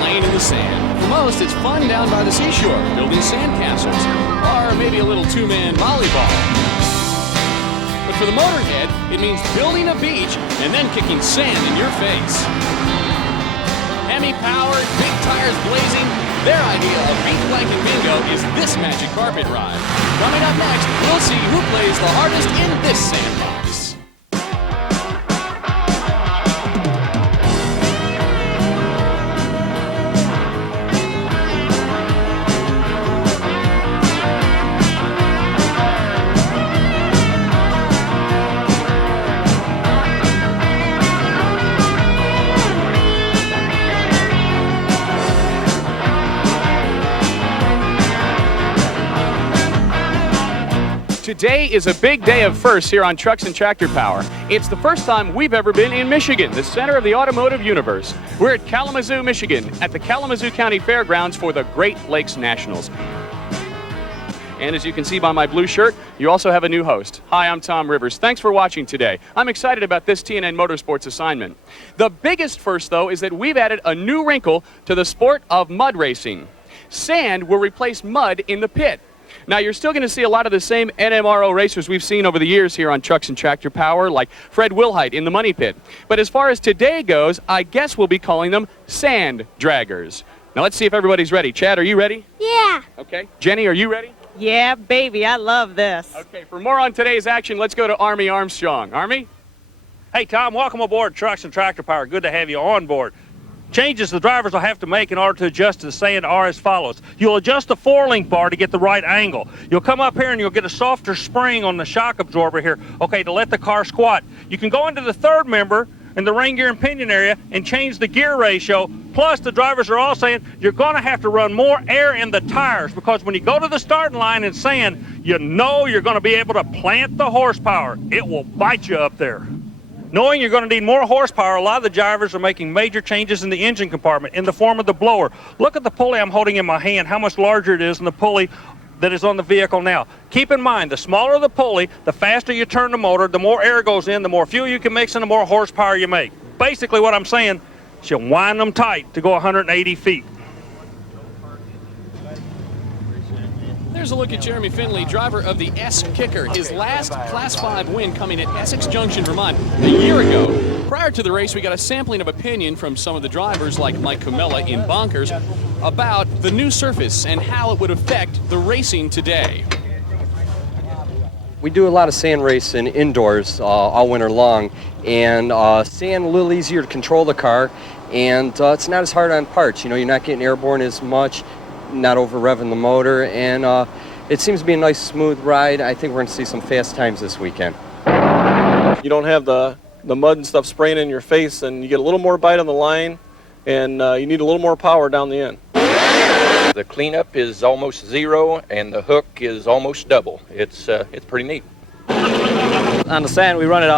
playing in the sand. For most, it's fun down by the seashore, building sandcastles, or maybe a little two-man volleyball. But for the motorhead, it means building a beach and then kicking sand in your face. Hemi-powered, big tires blazing, their idea of beach blanket bingo is this magic carpet ride. Coming up next, we'll see who plays the hardest in this sandbox. Today is a big day of firsts here on Trucks and Tractor Power. It's the first time we've ever been in Michigan, the center of the automotive universe. We're at Kalamazoo, Michigan, at the Kalamazoo County Fairgrounds for the Great Lakes Nationals. And as you can see by my blue shirt, you also have a new host. Hi, I'm Tom Rivers. Thanks for watching today. I'm excited about this TNN Motorsports assignment. The biggest first, though, is that we've added a new wrinkle to the sport of mud racing. Sand will replace mud in the pit. Now, you're still going to see a lot of the same NMRO racers we've seen over the years here on Trucks and Tractor Power, like Fred Wilhite in the Money Pit. But as far as today goes, I guess we'll be calling them sand draggers. Now, let's see if everybody's ready. Chad, are you ready? Yeah. Okay. Jenny, are you ready? Yeah, baby, I love this. Okay, for more on today's action, let's go to Army Armstrong. Army? Hey, Tom, welcome aboard Trucks and Tractor Power. Good to have you on board. Changes the drivers will have to make in order to adjust to the sand are as follows. You'll adjust the four-link bar to get the right angle. You'll come up here and you'll get a softer spring on the shock absorber here, okay, to let the car squat. You can go into the third member in the rain gear and pinion area and change the gear ratio. Plus, the drivers are all saying you're going to have to run more air in the tires because when you go to the starting line in sand, you know you're going to be able to plant the horsepower. It will bite you up there. Knowing you're going to need more horsepower, a lot of the drivers are making major changes in the engine compartment in the form of the blower. Look at the pulley I'm holding in my hand, how much larger it is than the pulley that is on the vehicle now. Keep in mind, the smaller the pulley, the faster you turn the motor, the more air goes in, the more fuel you can mix, and the more horsepower you make. Basically what I'm saying is you wind them tight to go 180 feet. There's a look at Jeremy Finley, driver of the S Kicker, his last Class 5 win coming at Essex Junction, Vermont, a year ago. Prior to the race, we got a sampling of opinion from some of the drivers, like Mike Comella in Bonkers, about the new surface and how it would affect the racing today. We do a lot of sand racing indoors all winter long, and sand a little easier to control the car, and it's not as hard on parts. You know, you're not getting airborne as much, not over revving the motor, and it seems to be a nice smooth ride. I think we're going to see some fast times this weekend. You don't have the mud and stuff spraying in your face, and you get a little more bite on the line, and you need a little more power down the end. The cleanup is almost zero, and the hook is almost double. It's pretty neat. On the sand, we run it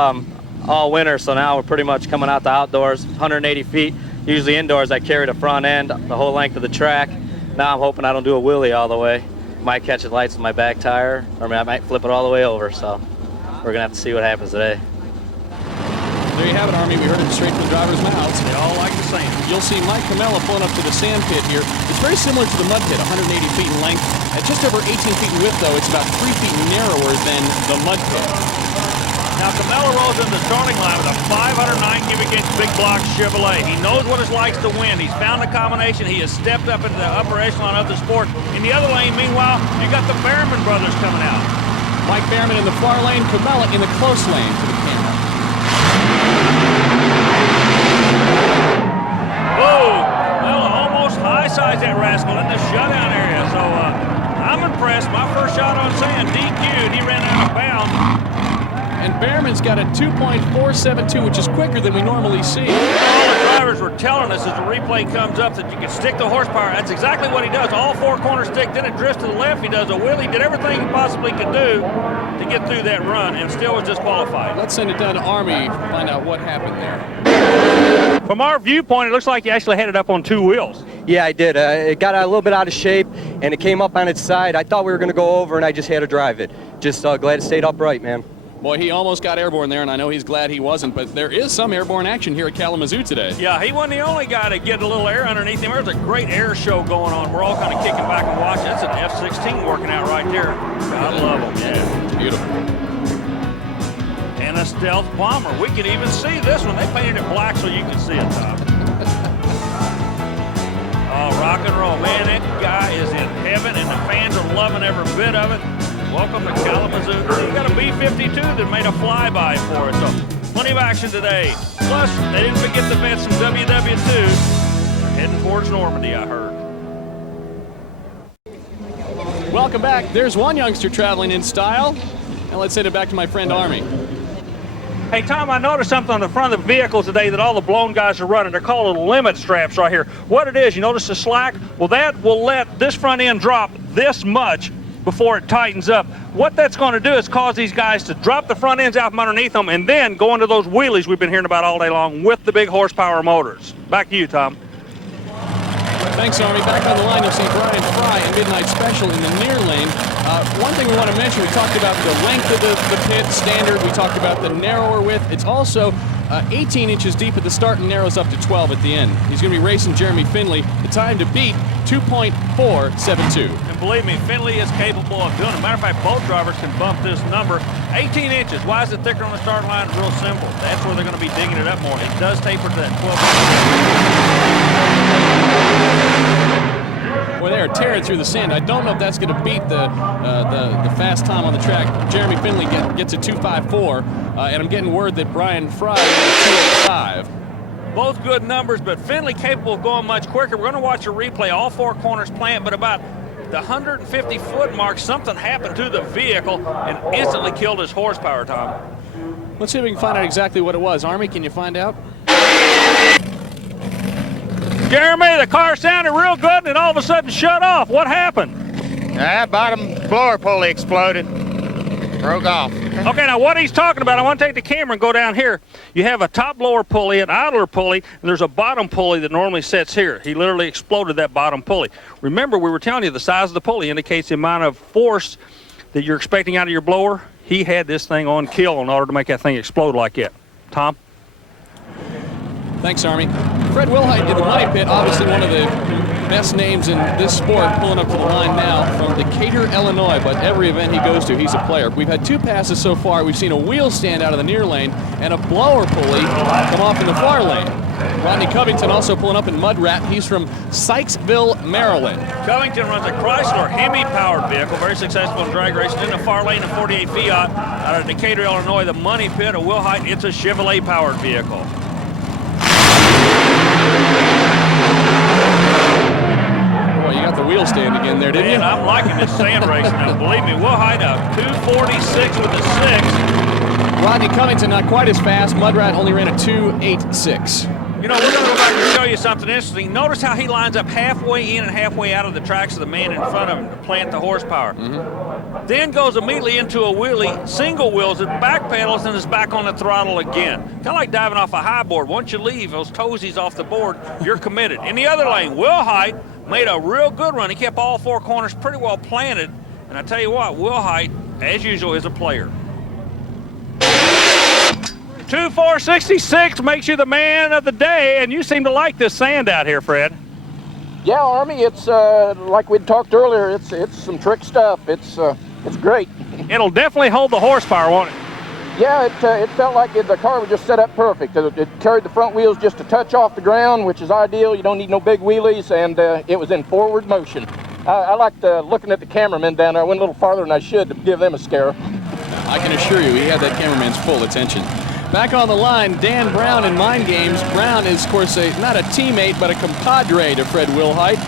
all winter, so now we're pretty much coming out the outdoors, 180 feet. Usually indoors, I carry the front end, the whole length of the track. Now I'm hoping I don't do a wheelie all the way. Might catch the lights with my back tire, or I might flip it all the way over, so we're going to have to see what happens today. There you have it, Army. We heard it straight from the drivers' mouths. They all like the sand. You'll see Mike Comella pulling up to the sand pit here. It's very similar to the mud pit, 180 feet in length. At just over 18 feet in width, though, it's about 3 feet narrower than the mud pit. Now, Comella rolls in the starting line with a 509 cubic inch big block Chevrolet. He knows what it likes to win. He's found a combination. He has stepped up into the upper echelon of the sport. In the other lane, meanwhile, you got the Behrman brothers coming out. Mike Behrman in the far lane, Comella in the close lane to the camera. Whoa! Comella almost high-sized that rascal in the shutdown area. So I'm impressed. My first shot on sand, DQ'd. He ran out of bounds. And Behrman's got a 2.472, which is quicker than we normally see. All the drivers were telling us as the replay comes up that you can stick the horsepower. That's exactly what he does. All four corners stick, then it drifts to the left. He does a wheelie, did everything he possibly could do to get through that run, and still was disqualified. Let's send it down to Army to find out what happened there. From our viewpoint, it looks like you actually had it up on two wheels. Yeah, I did. It got a little bit out of shape, and it came up on its side. I thought we were going to go over, and I just had to drive it. Just glad it stayed upright, man. Boy, he almost got airborne there, and I know he's glad he wasn't, but there is some airborne action here at Kalamazoo today. Yeah, he wasn't the only guy to get a little air underneath him. There's a great air show going on. We're all kind of kicking back and watching. That's an F-16 working out right there. I love them. Yeah. Beautiful. And a stealth bomber. We can even see this one. They painted it black so you can see it, Tom. Oh, rock and roll. Man, that guy is in heaven, and the fans are loving every bit of it. Welcome to Kalamazoo. You got a B-52 that made a flyby for it, so plenty of action today. Plus, they didn't forget the vets from WW2 heading towards Normandy, I heard. Welcome back. There's one youngster traveling in style. And let's send it back to my friend Army. Hey, Tom, I noticed something on the front of the vehicles today that all the blown guys are running. They're called little limit straps right here. What it is, you notice the slack? Well, that will let this front end drop this much before it tightens up. What that's going to do is cause these guys to drop the front ends out from underneath them and then go into those wheelies we've been hearing about all day long with the big horsepower motors. Back to you, Tom. Thanks, Army. Back on the line, you'll see Brian Fry in Midnight Special in the near lane. One thing we want to mention, we talked about the length of the pit standard. We talked about the narrower width. It's also 18 inches deep at the start and narrows up to 12 at the end. He's going to be racing Jeremy Finley. The time to beat, 2.472. And believe me, Finley is capable of doing it. Matter of fact, both drivers can bump this number. 18 inches. Why is it thicker on the start line? Real simple. That's where they're going to be digging it up more. It does taper to that 12. Boy, they are tearing through the sand. I don't know if that's going to beat the fast time on the track. Jeremy Finley gets a 2.54, and I'm getting word that Brian Fry is a 2.85. Both good numbers, but Finley capable of going much quicker. We're going to watch a replay. All four corners plant, but about the 150-foot mark, something happened to the vehicle and instantly killed his horsepower, Tom. Let's see if we can find out exactly what it was. Army, can you find out? Jeremy, the car sounded real good and then all of a sudden shut off. What happened? That bottom blower pulley exploded. Broke off. Okay, now what he's talking about, I want to take the camera and go down here. You have a top blower pulley, an idler pulley, and there's a bottom pulley that normally sits here. He literally exploded that bottom pulley. Remember, we were telling you the size of the pulley indicates the amount of force that you're expecting out of your blower. He had this thing on kill in order to make that thing explode like that. Tom? Thanks, Army. Fred Wilhite did the money pit, obviously one of the best names in this sport, pulling up to the line now from Decatur, Illinois, but every event he goes to, he's a player. We've had two passes so far. We've seen a wheel stand out of the near lane and a blower pulley come off in the far lane. Rodney Covington also pulling up in Mud Rat. He's from Sykesville, Maryland. Covington runs a Chrysler Hemi-powered vehicle, very successful in drag racing. In the far lane, a 48 Fiat out of Decatur, Illinois. The money pit of Wilhite, it's a Chevrolet-powered vehicle. Boy, you got the wheel stand again there, didn't you? And I'm liking this sand racing now. Believe me, Wilhite a 246 with a 6. Rodney Covington not quite as fast. Mudrat only ran a 2.86. You know, we're going to go back and show you something interesting. Notice how he lines up halfway in and halfway out of the tracks of the man in front of him to plant the horsepower. Then goes immediately into a wheelie, single wheels it, back pedals, and is back on the throttle again. Kind of like diving off a high board. Once you leave those toesies off the board, you're committed. In the other lane, Wilhite made a real good run. He kept all four corners pretty well planted. And I tell you what, Wilhite, as usual, is a player. 2.466 makes you the man of the day, and you seem to like this sand out here, Fred. Yeah, Army, it's like we'd talked earlier, it's some trick stuff. It's great. It'll definitely hold the horsepower, won't it? Yeah, it felt like the car was just set up perfect. It carried the front wheels just a touch off the ground, which is ideal. You don't need no big wheelies, and it was in forward motion. I liked looking at the cameraman down there. I went a little farther than I should to give them a scare. I can assure you, he had that cameraman's full attention. Back on the line, Dan Brown in Mind Games. Brown is, of course, not a teammate, but a compadre to Fred Wilhite.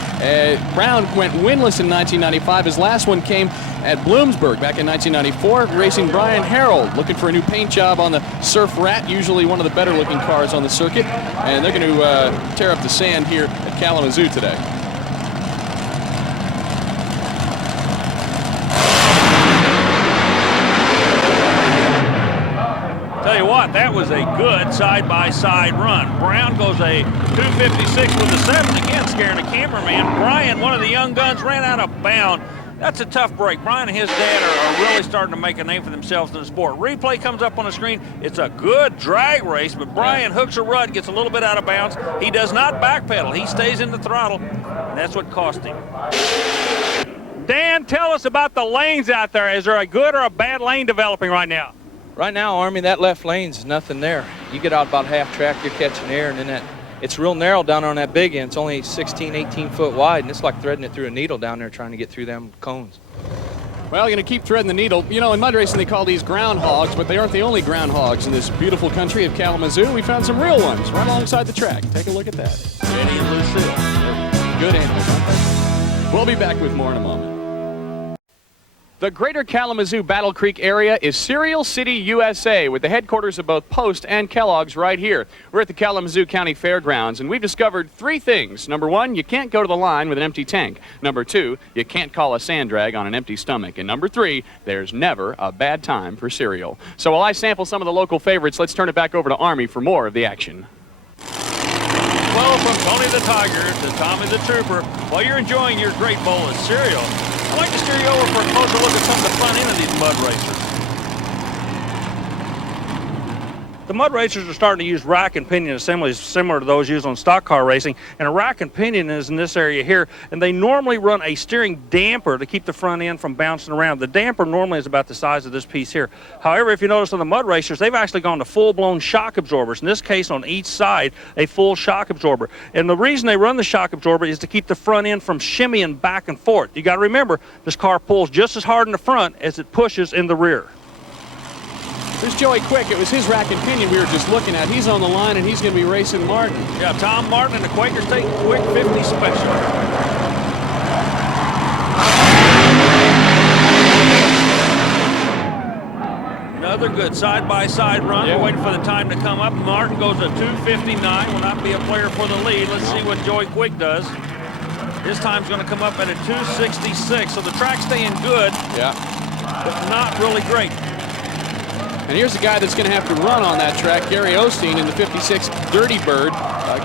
Brown went winless in 1995. His last one came at Bloomsburg back in 1994, racing Brian Harold, looking for a new paint job on the Surf Rat, usually one of the better-looking cars on the circuit. And they're going to tear up the sand here at Kalamazoo today. Tell you what, that was a good side-by-side run. Brown goes a 256 with a 7, again scaring the cameraman. Brian, one of the young guns, ran out of bounds. That's a tough break. Brian and his dad are really starting to make a name for themselves in the sport. Replay comes up on the screen. It's a good drag race, but Brian hooks a rut, gets a little bit out of bounds. He does not backpedal. He stays in the throttle, and that's what cost him. Dan, tell us about the lanes out there. Is there a good or a bad lane developing right now? Right now, Army, that left lane's nothing there. You get out about half track, you're catching air, and then it's real narrow down on that big end. It's only 16, 18 foot wide, and it's like threading it through a needle down there trying to get through them cones. Well, you're going to keep threading the needle. You know, in mud racing they call these groundhogs, but they aren't the only groundhogs in this beautiful country of Kalamazoo. We found some real ones right alongside the track. Take a look at that. Eddie and Lucille. Good animals, aren't they? We'll be back with more in a moment. The greater Kalamazoo Battle Creek area is Cereal City, USA, with the headquarters of both Post and Kellogg's right here. We're at the Kalamazoo County Fairgrounds, and we've discovered 3 things. Number 1, you can't go to the line with an empty tank. Number 2, you can't call a sand drag on an empty stomach. And number 3, there's never a bad time for cereal. So while I sample some of the local favorites, let's turn it back over to Army for more of the action. Well, from Tony the Tiger to Tommy the Trooper, while you're enjoying your great bowl of cereal, I'd like to steer you over for a closer look at some of the front end of these mud racers. The mud racers are starting to use rack and pinion assemblies similar to those used on stock car racing, and a rack and pinion is in this area here, and they normally run a steering damper to keep the front end from bouncing around. The damper normally is about the size of this piece here. However, if you notice on the mud racers, they've actually gone to full-blown shock absorbers. In this case, on each side, a full shock absorber. And the reason they run the shock absorber is to keep the front end from shimmying back and forth. You got to remember, this car pulls just as hard in the front as it pushes in the rear. There's Joey Quick. It was his rack and pinion we were just looking at. He's on the line, and he's going to be racing Martin. Yeah, Tom Martin and the Quaker State Quick 50 Special. Another good side-by-side run. We're waiting for the time to come up. Martin goes to 2:59. Will not be a player for the lead. Let's see what Joey Quick does. His time's going to come up at a 2:66. So the track's staying good, but not really great. And here's a guy that's going to have to run on that track, Gary Osteen in the 56 Dirty Bird.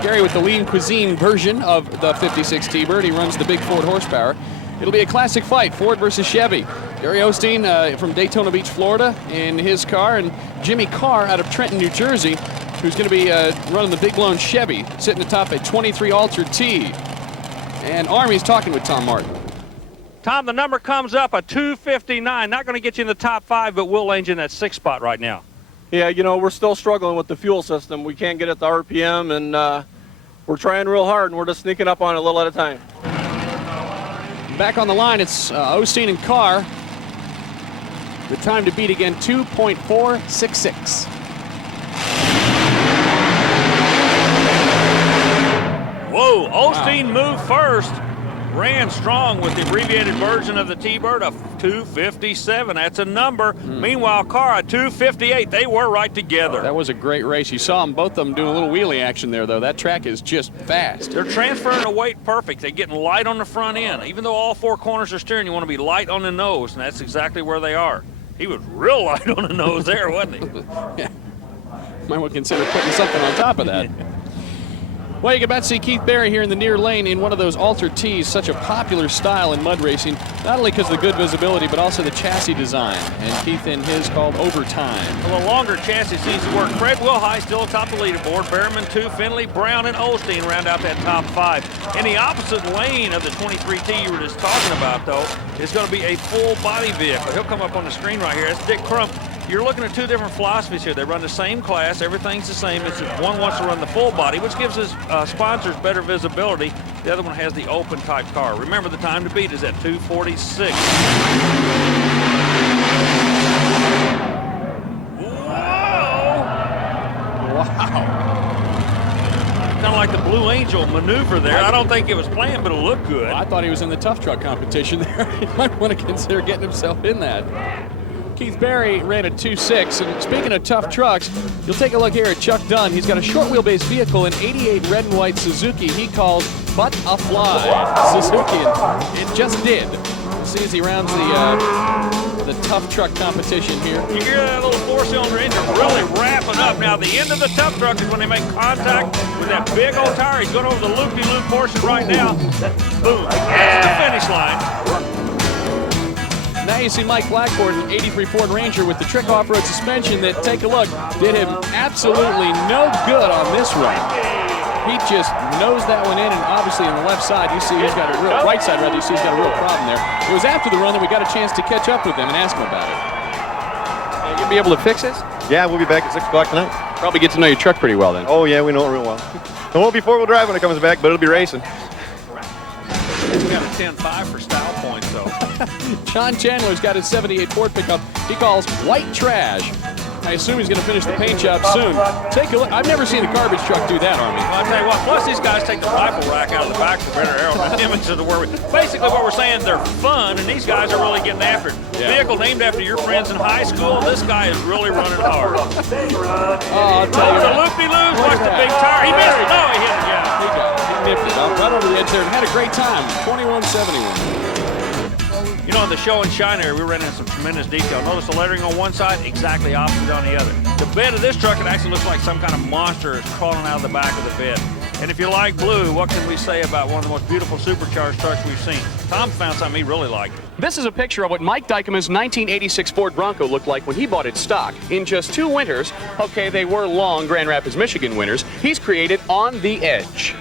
Gary with the lean cuisine version of the 56 T-Bird. He runs the big Ford horsepower. It'll be a classic fight, Ford versus Chevy. Gary Osteen from Daytona Beach, Florida, in his car, and Jimmy Carr out of Trenton, New Jersey, who's going to be running the big blown Chevy, sitting atop a 23 Alter T. And Army's talking with Tom Martin. Tom, the number comes up at 2:59. Not going to get you in the top 5, but we'll land you in that 6th spot right now. Yeah, you know, we're still struggling with the fuel system. We can't get it to RPM, and we're trying real hard, and we're just sneaking up on it a little at a time. Back on the line, it's Osteen and Carr. The time to beat again, 2.466. Whoa, Osteen moved first. Ran strong with the abbreviated version of the T-Bird of 2:57. That's a number. Meanwhile, Carr at 2:58. They were right together. That was a great race. You saw them, both of them doing a little wheelie action there, though. That track is just fast. They're transferring the weight perfect. They're getting light on the front end. Even though all 4 corners are steering, you want to be light on the nose, and that's exactly where they are. He was real light on the nose there, wasn't he? Yeah. Might want to consider putting something on top of that. Well, you can about see Keith Berry here in the near lane in one of those Alter T's, such a popular style in mud racing, not only because of the good visibility, but also the chassis design. And Keith in his called Overtime. Well, the longer chassis seems to work. Fred Wilhite still atop the leaderboard. Berriman 2, Finley, Brown, and Osteen round out that top 5. In the opposite lane of the 23T you were just talking about, though, is going to be a full-body vehicle. He'll come up on the screen right here. That's Dick Crump. You're looking at 2 different philosophies here. They run the same class. Everything's the same. It's just one wants to run the full body, which gives his sponsors better visibility. The other one has the open type car. Remember, the time to beat is at 2:46. Kind of like the Blue Angel maneuver there. I don't think it was planned, but it looked good. Well, I thought he was in the tough truck competition there. He might want to consider getting himself in that. Keith Berry ran a 2.6, and speaking of tough trucks, you'll take a look here at Chuck Dunn. He's got a short wheelbase vehicle, an 88 red and white Suzuki he called But a Fly Suzuki, and it just did. We'll see as he rounds the tough truck competition here. You hear that little 4-cylinder engine really wrapping up. Now, the end of the tough truck is when they make contact with that big old tire. He's going over the loop-de-loop portion right now. Boom, that's the finish line. Now you see Mike Blackford, an 83 Ford Ranger with the trick off-road suspension that, take a look, did him absolutely no good on this run. He just nosed that one in, and obviously on the left side, you see he's got a real, right side rather, you see he's got a real problem there. It was after the run that we got a chance to catch up with him and ask him about it. You gonna be able to fix this? Yeah, we'll be back at 6 o'clock tonight. Probably get to know your truck pretty well then. Oh yeah, we know it real well. It won't be four-wheel drive when it comes back, but it'll be racing. He's got a 10.5 for style points, though. John Chandler's got his 78 Ford pickup he calls white trash. I assume he's going to finish the paint job soon. Take a look. I've never seen a garbage truck do that, Army. Well, I'll tell you what, plus these guys take the rifle rack out of the back for better aerodynamics to where basically what we're saying, they're fun, and these guys are really getting after it. Yeah. Vehicle named after your friends in high school, this guy is really running hard. Oh, I'll tell you the what. loopy-loos, watch the big tire. He missed it. No, he hit it, yeah. He got it. He nipped it off right over the edge there and had a great time. 21.71. You know, in the show and shine area, we ran into some tremendous detail. Notice the lettering on one side, exactly opposite on the other. The bed of this truck, it actually looks like some kind of monster is crawling out of the back of the bed. And if you like blue, what can we say about one of the most beautiful supercharged trucks we've seen? Tom found something he really liked. This is a picture of what Mike Dykema's 1986 Ford Bronco looked like when he bought it stock. In just 2 winters, okay, they were long Grand Rapids, Michigan winters, he's created On the Edge.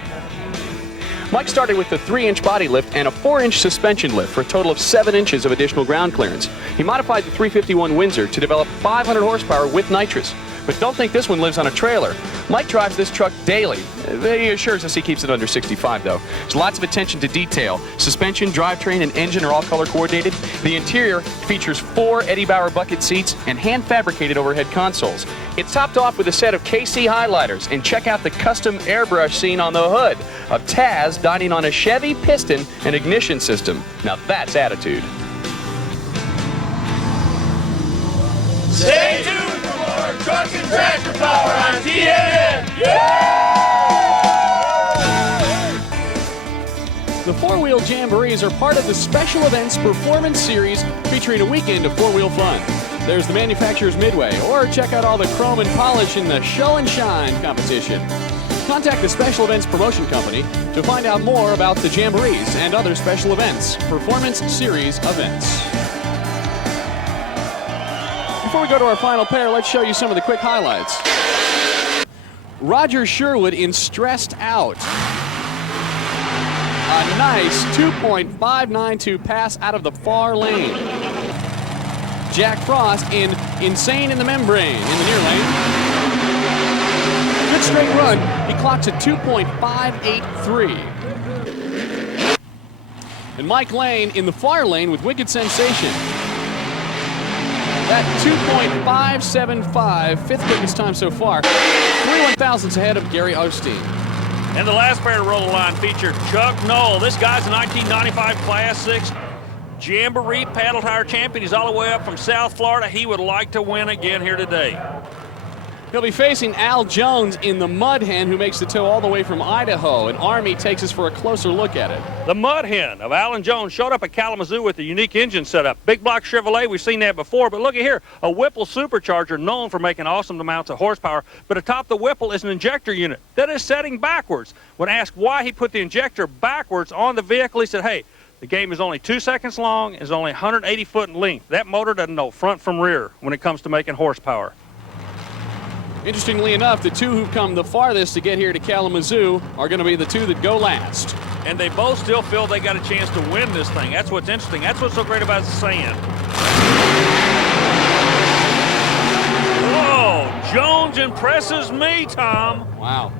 Mike started with the 3-inch body lift and a 4-inch suspension lift for a total of 7 inches of additional ground clearance. He modified the 351 Windsor to develop 500 horsepower with nitrous. But don't think this one lives on a trailer. Mike drives this truck daily. He assures us he keeps it under 65 though. There's lots of attention to detail. Suspension, drivetrain, and engine are all color coordinated. The interior features 4 Eddie Bauer bucket seats and hand fabricated overhead consoles. It's topped off with a set of KC highlighters, and check out the custom airbrush scene on the hood of Taz dining on a Chevy piston and ignition system. Now that's attitude. Stay tuned for more Trucks and Tractor Power on TNN. The 4-wheel Jamborees are part of the Special Events Performance Series featuring a weekend of 4-wheel fun. There's the manufacturer's midway, or check out all the chrome and polish in the Show and Shine competition. Contact the Special Events Promotion Company to find out more about the Jamborees and other special events, Performance Series events. Before we go to our final pair, let's show you some of the quick highlights. Roger Sherwood in Stressed Out. A nice 2.592 pass out of the far lane. Jack Frost in Insane in the Membrane in the near lane. Good straight run. He clocks at 2.583. And Mike Lane in the far lane with Wicked Sensation. That 2.575, 5th quickest time so far. 3 1/1000ths ahead of Gary Osteen. And the last pair to roll the line featured Chuck Knoll. This guy's a 1995 Class 6 Jamboree paddle tire champion. He's all the way up from South Florida. He would like to win again here today. He'll be facing Al Jones in the Mud Hen, who makes the tow all the way from Idaho, and Army takes us for a closer look at it. The Mud Hen of Alan Jones showed up at Kalamazoo with a unique engine setup. Big block Chevrolet, we've seen that before, but look at here, a Whipple supercharger known for making awesome amounts of horsepower, but atop the Whipple is an injector unit that is setting backwards. When asked why he put the injector backwards on the vehicle, he said, hey, the game is only 2 seconds long, is only 180 foot in length. That motor doesn't know front from rear when it comes to making horsepower. Interestingly enough, the 2 who've come the farthest to get here to Kalamazoo are going to be the 2 that go last. And they both still feel they got a chance to win this thing. That's what's interesting. That's what's so great about the sand. Whoa, Jones impresses me, Tom. Wow.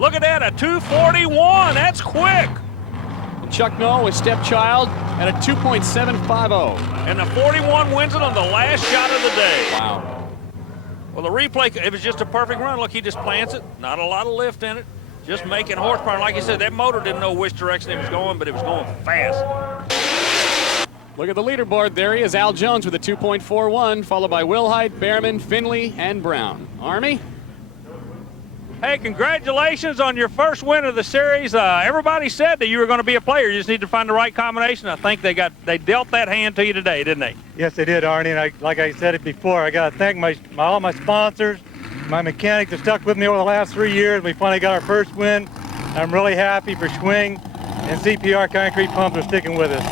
Look at that, a 241. That's quick. And Chuck Noll with Stepchild at a 2.750. And the 41 wins it on the last shot of the day. Wow. Well, the replay, it was just a perfect run. Look, he just plants it. Not a lot of lift in it. Just making horsepower. Like you said, that motor didn't know which direction it was going, but it was going fast. Look at the leaderboard. There he is, Al Jones with a 2.41, followed by Wilhite, Behrman, Finley, and Brown. Army? Hey, congratulations on your first win of the series. Everybody said that you were going to be a player. You just need to find the right combination. I think they dealt that hand to you today, didn't they? Yes, they did, Arnie. And like I said it before, I got to thank all my sponsors, my mechanics that stuck with me over the last 3 years. We finally got our first win. I'm really happy for Schwing and CPR Concrete Pumps are sticking with us.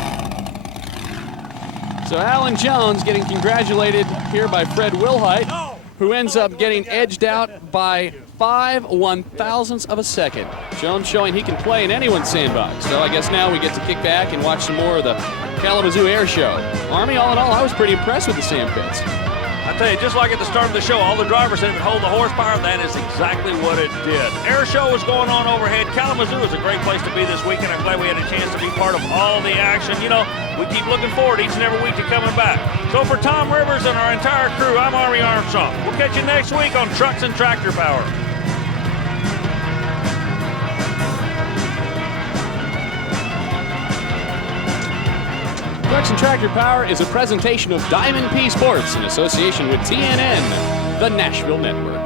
So Alan Jones getting congratulated here by Fred Wilhite, who ends up getting edged out by 5 1/1000ths of a second. Jones showing he can play in anyone's sandbox. So I guess now we get to kick back and watch some more of the Kalamazoo Air Show. Army, all in all, I was pretty impressed with the sand pits. I tell you, just like at the start of the show, all the drivers said it would hold the horsepower. That is exactly what it did. Air show is going on overhead. Kalamazoo is a great place to be this weekend. I'm glad we had a chance to be part of all the action. You know, we keep looking forward each and every week to coming back. So for Tom Rivers and our entire crew, I'm Army Armstrong. We'll catch you next week on Trucks and Tractor Power. Trucks and Tractor Power is a presentation of Diamond P Sports in association with TNN, the Nashville Network.